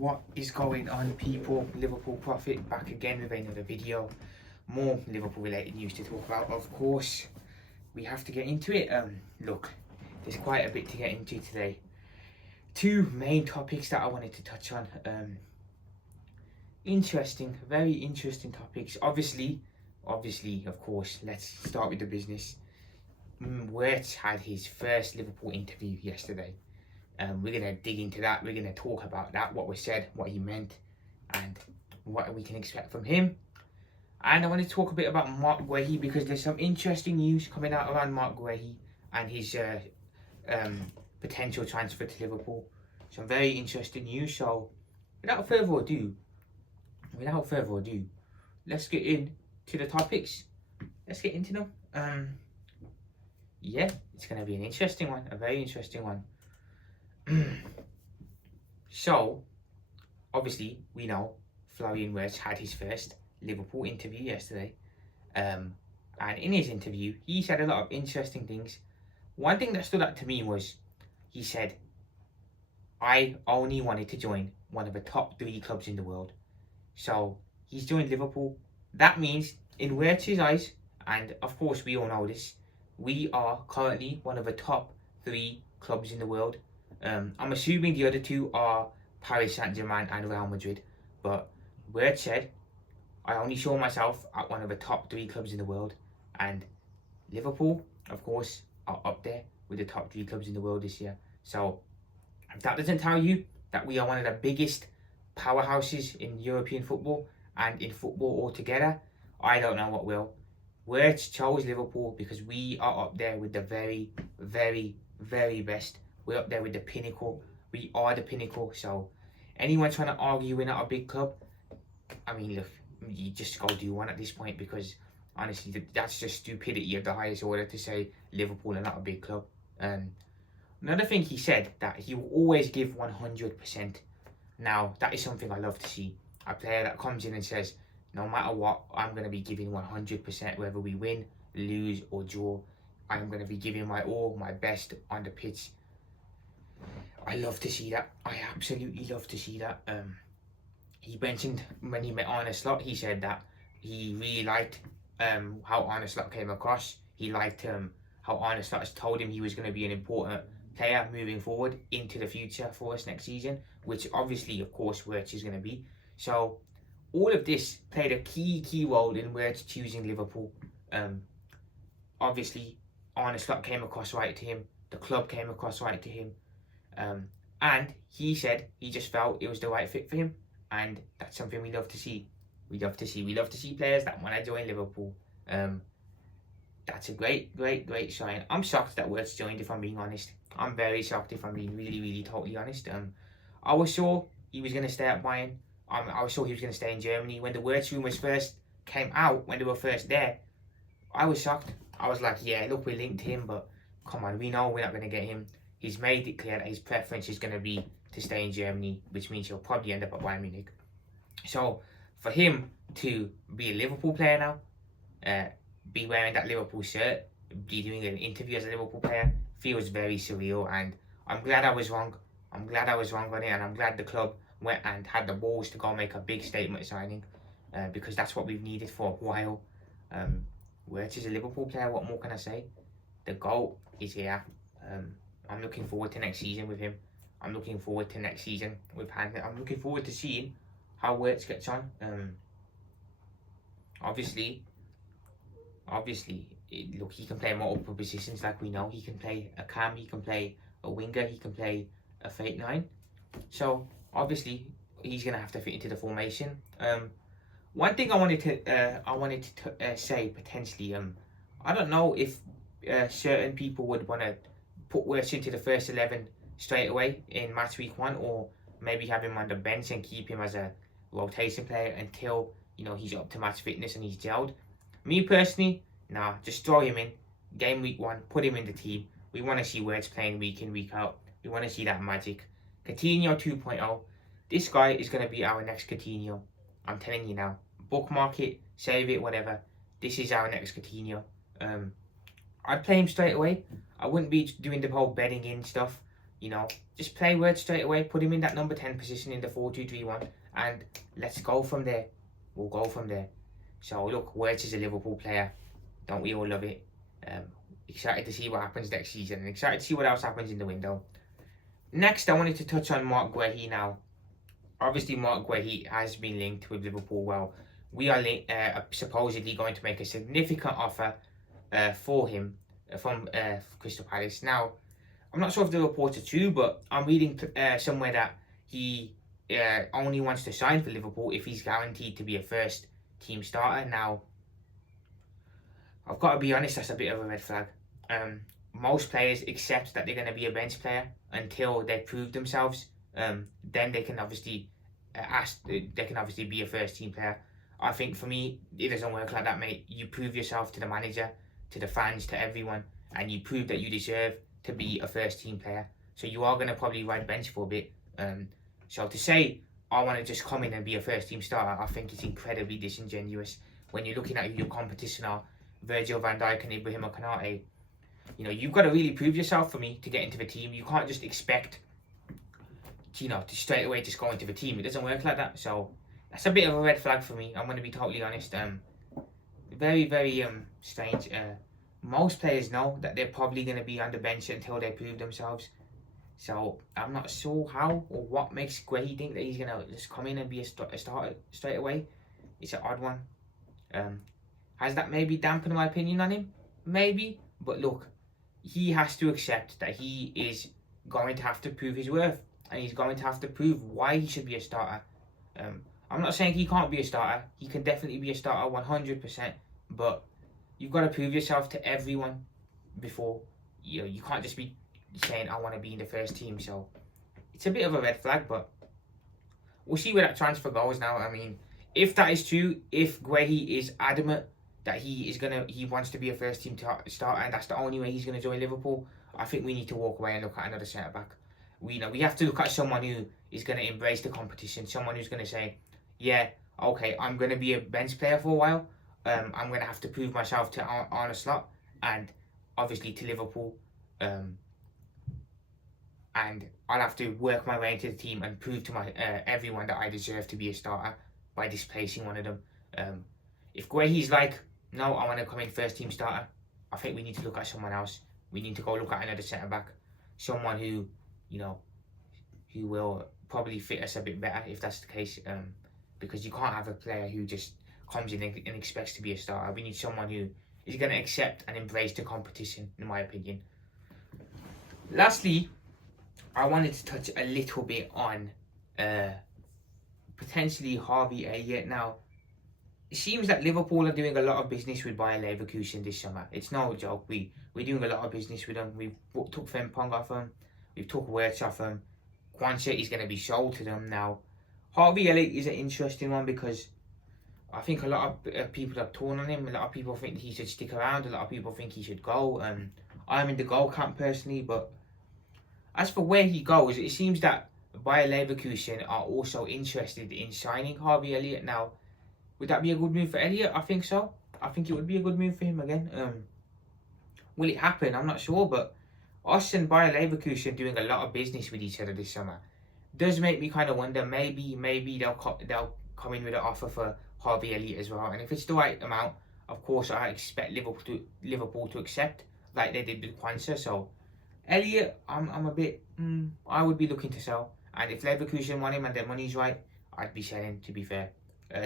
What is going on, people? Liverpool Prophet back again with another video. More Liverpool related news to talk about. Of course, we have to get into it. Look, there's quite a bit to get into today. Two main topics that I wanted to touch on. Very interesting topics. Obviously, of course, let's start with the business. Wirtz had his first Liverpool interview yesterday. We're going to dig into that. We're going to talk about that, what was said, what he meant, and what we can expect from him. And I want to talk a bit about Mark Guehi, because there's some interesting news coming out around Mark Guehi and his potential transfer to Liverpool. Some very interesting news. So without further ado, let's get into the topics. Let's get into them. Yeah, it's going to be an interesting one, a very interesting one. So, obviously, we know Florian Wirtz had his first Liverpool interview yesterday. And in his interview, he said a lot of interesting things. One thing that stood out to me was, he said, I only wanted to join one of the top 3 clubs in the world. So, he's joined Liverpool. That means, in Wirtz's eyes, and of course we all know this, we are currently one of the top 3 clubs in the world. I'm assuming the other 2 are Paris Saint-Germain and Real Madrid. But Wirtz said, I only saw myself at one of the top 3 clubs in the world. And Liverpool, of course, are up there with the top 3 clubs in the world this year. So, if that doesn't tell you that we are one of the biggest powerhouses in European football and in football altogether, I don't know what will. Wirtz chose Liverpool because we are up there with the very, very, very best. We're up there with the pinnacle. We are the pinnacle. So anyone trying to argue we're not a big club, I mean, look, you just go do one at this point, because honestly, that's just stupidity of the highest order to say Liverpool are not a big club. Another thing he said, that he will always give 100%. Now, that is something I love to see. A player that comes in and says, no matter what, I'm going to be giving 100%, whether we win, lose or draw. I'm going to be giving my all, my best on the pitch. I love to see that. I absolutely love to see that. He mentioned when he met Arne Slot, he said that he really liked how Arne Slot came across. He liked how Arne Slot has told him he was going to be an important player moving forward into the future for us next season, which obviously, of course, Wirtz is going to be. So all of this played a key role in Wirtz choosing Liverpool. Obviously, Arne Slot came across right to him. The club came across right to him. And he said he just felt it was the right fit for him. And that's something we love to see. We love to see players that want to join Liverpool. That's a great sign. I'm shocked that Wirtz joined, if I'm being honest. I'm very shocked, if I'm being really totally honest. I was sure he was going to stay at Bayern. I was sure he was going to stay in Germany. When the Wirtz rumours first came out, when they were first there, I was shocked. I was like, yeah, look, we linked him, but come on, we know we're not going to get him. He's made it clear that his preference is going to be to stay in Germany, which means he'll probably end up at Bayern Munich. So, for him to be a Liverpool player now, be wearing that Liverpool shirt, be doing an interview as a Liverpool player, feels very surreal, and I'm glad I was wrong. I'm glad I was wrong on it, and I'm glad the club went and had the balls to go make a big statement signing, because that's what we've needed for a while. Wirtz is a Liverpool player, what more can I say? The goal is here. I'm looking forward to next season with him. I'm looking forward to next season with Hand. I'm looking forward to seeing how Wirtz gets on. Obviously, look, he can play multiple positions, like we know. He can play a cam, he can play a winger, he can play a fake 9. So obviously, he's gonna have to fit into the formation. One thing I wanted to say potentially. I don't know if certain people would want to put Wirtz into the first 11 straight away in match week 1, or maybe have him on the bench and keep him as a rotation player until he's up to match fitness and he's gelled. Me personally, nah, just throw him in game week 1, put him in the team. We want to see Wirtz playing week in, week out. We want to see that magic. Coutinho 2.0. This guy is going to be our next Coutinho. I'm telling you now. Bookmark it, save it, whatever. This is our next Coutinho. I'd play him straight away. I wouldn't be doing the whole bedding in stuff. just play Wirtz straight away, put him in that number 10 position in the 4-2-3-1, and let's go from there. We'll go from there. So look, Wirtz is a Liverpool player. Don't we all love it? Excited to see what happens next season, and excited to see what else happens in the window. Next, I wanted to touch on Mark Guehi now. Obviously, Mark Guehi has been linked with Liverpool. Well, we are supposedly going to make a significant offer for him from Crystal Palace. Now, I'm not sure if the reports are true, but I'm reading somewhere that he only wants to sign for Liverpool if he's guaranteed to be a first team starter. Now, I've got to be honest, that's a bit of a red flag. Most players accept that they're going to be a bench player until they prove themselves. Then they can obviously be a first team player. I think for me, it doesn't work like that, mate. You prove yourself to the manager, to the fans, to everyone, and you prove that you deserve to be a first team player. So you are going to probably ride bench for a bit. So to say, I want to just come in and be a first team starter, I think it's incredibly disingenuous. When you're looking at who your competition are, Virgil van Dijk and Ibrahim Konate, you've got to really prove yourself for me to get into the team. You can't just expect, to straight away just go into the team. It doesn't work like that. So that's a bit of a red flag for me. I'm going to be totally honest. Very, very strange. Most players know that they're probably going to be on the bench until they prove themselves. So I'm not sure how or what makes Guehi think that he's going to just come in and be a starter straight away. It's an odd one. Has that maybe dampened my opinion on him? Maybe. But look, he has to accept that he is going to have to prove his worth. And he's going to have to prove why he should be a starter. I'm not saying he can't be a starter. He can definitely be a starter 100%. But you've got to prove yourself to everyone before. You can't just be saying, I want to be in the first team. So it's a bit of a red flag. But we'll see where that transfer goes now. I mean, if that is true, if Guehi is adamant that he wants to be a first team starter and that's the only way he's going to join Liverpool, I think we need to walk away and look at another centre back. We have to look at someone who is going to embrace the competition, someone who's going to say, yeah, okay, I'm going to be a bench player for a while. I'm going to have to prove myself to Arne Slot and obviously to Liverpool. And I'll have to work my way into the team and prove to everyone that I deserve to be a starter by displacing one of them. If Guehi's like, no, I want to come in first team starter, I think we need to look at someone else. We need to go look at another centre back, someone who will probably fit us a bit better if that's the case. Because you can't have a player who just comes in and expects to be a starter. We need someone who is going to accept and embrace the competition, in my opinion. Lastly, I wanted to touch a little bit on potentially Harvey Elliott. Now, it seems that Liverpool are doing a lot of business with Bayer Leverkusen this summer. It's no joke. We're doing a lot of business with them. We took Frimpong off them. We've took Wirtz off them. Kwanzaa is going to be sold to them now. Harvey Elliott is an interesting one because I think a lot of people are torn on him. A lot of people think he should stick around. A lot of people think he should go. I'm in the goal camp personally, but as for where he goes, it seems that Bayer Leverkusen are also interested in signing Harvey Elliott now. Would that be a good move for Elliott? I think so. I think it would be a good move for him again. Will it happen? I'm not sure, but us and Bayer Leverkusen doing a lot of business with each other this summer does make me kind of wonder. Maybe they'll come in with an offer for Harvey Elliott as well. And if it's the right amount, of course, I expect Liverpool to accept, like they did with Kwanzaa. So Elliott, I'm a bit. I would be looking to sell. And if Leverkusen want him and their money's right, I'd be selling. To be fair.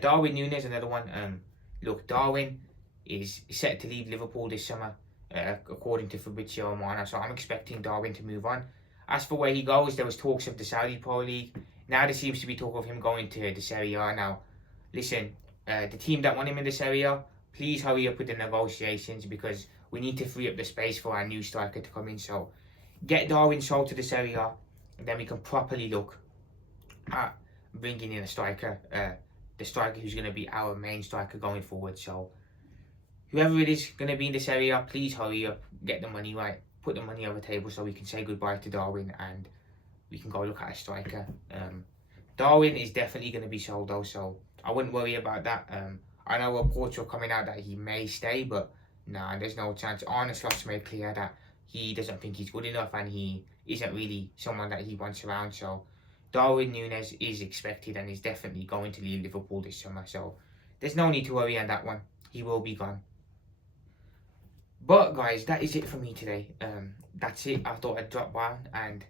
Darwin Núñez, another one. Look, Darwin is set to leave Liverpool this summer, according to Fabrizio Romano. So I'm expecting Darwin to move on. As for where he goes, there was talks of the Saudi Pro League. Now there seems to be talk of him going to the Serie A. Now, listen, the team that want him in the Serie A, please hurry up with the negotiations because we need to free up the space for our new striker to come in. So get Darwin sold to the Serie A, and then we can properly look at bringing in a striker. The striker who's going to be our main striker going forward. So whoever it is going to be in the Serie A, please hurry up, get the money right, put the money on the table so we can say goodbye to Darwin and we can go look at a striker. Darwin is definitely going to be sold though, so I wouldn't worry about that. I know reports are coming out that he may stay, but nah, there's no chance. Arne Slot's made clear that he doesn't think he's good enough and he isn't really someone that he wants around. So Darwin Núñez is expected and is definitely going to leave Liverpool this summer. So there's no need to worry on that one. He will be gone. But guys, that is it for me today. That's it. I thought I'd drop by and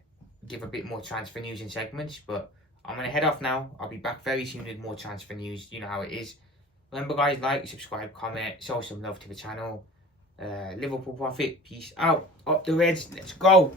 give a bit more transfer news and segments, but I'm gonna head off now. I'll be back very soon with more transfer news. You know how it is. Remember guys, like, subscribe, comment, show some love to the channel. Liverpool Profit, peace out. Up the Reds, let's go.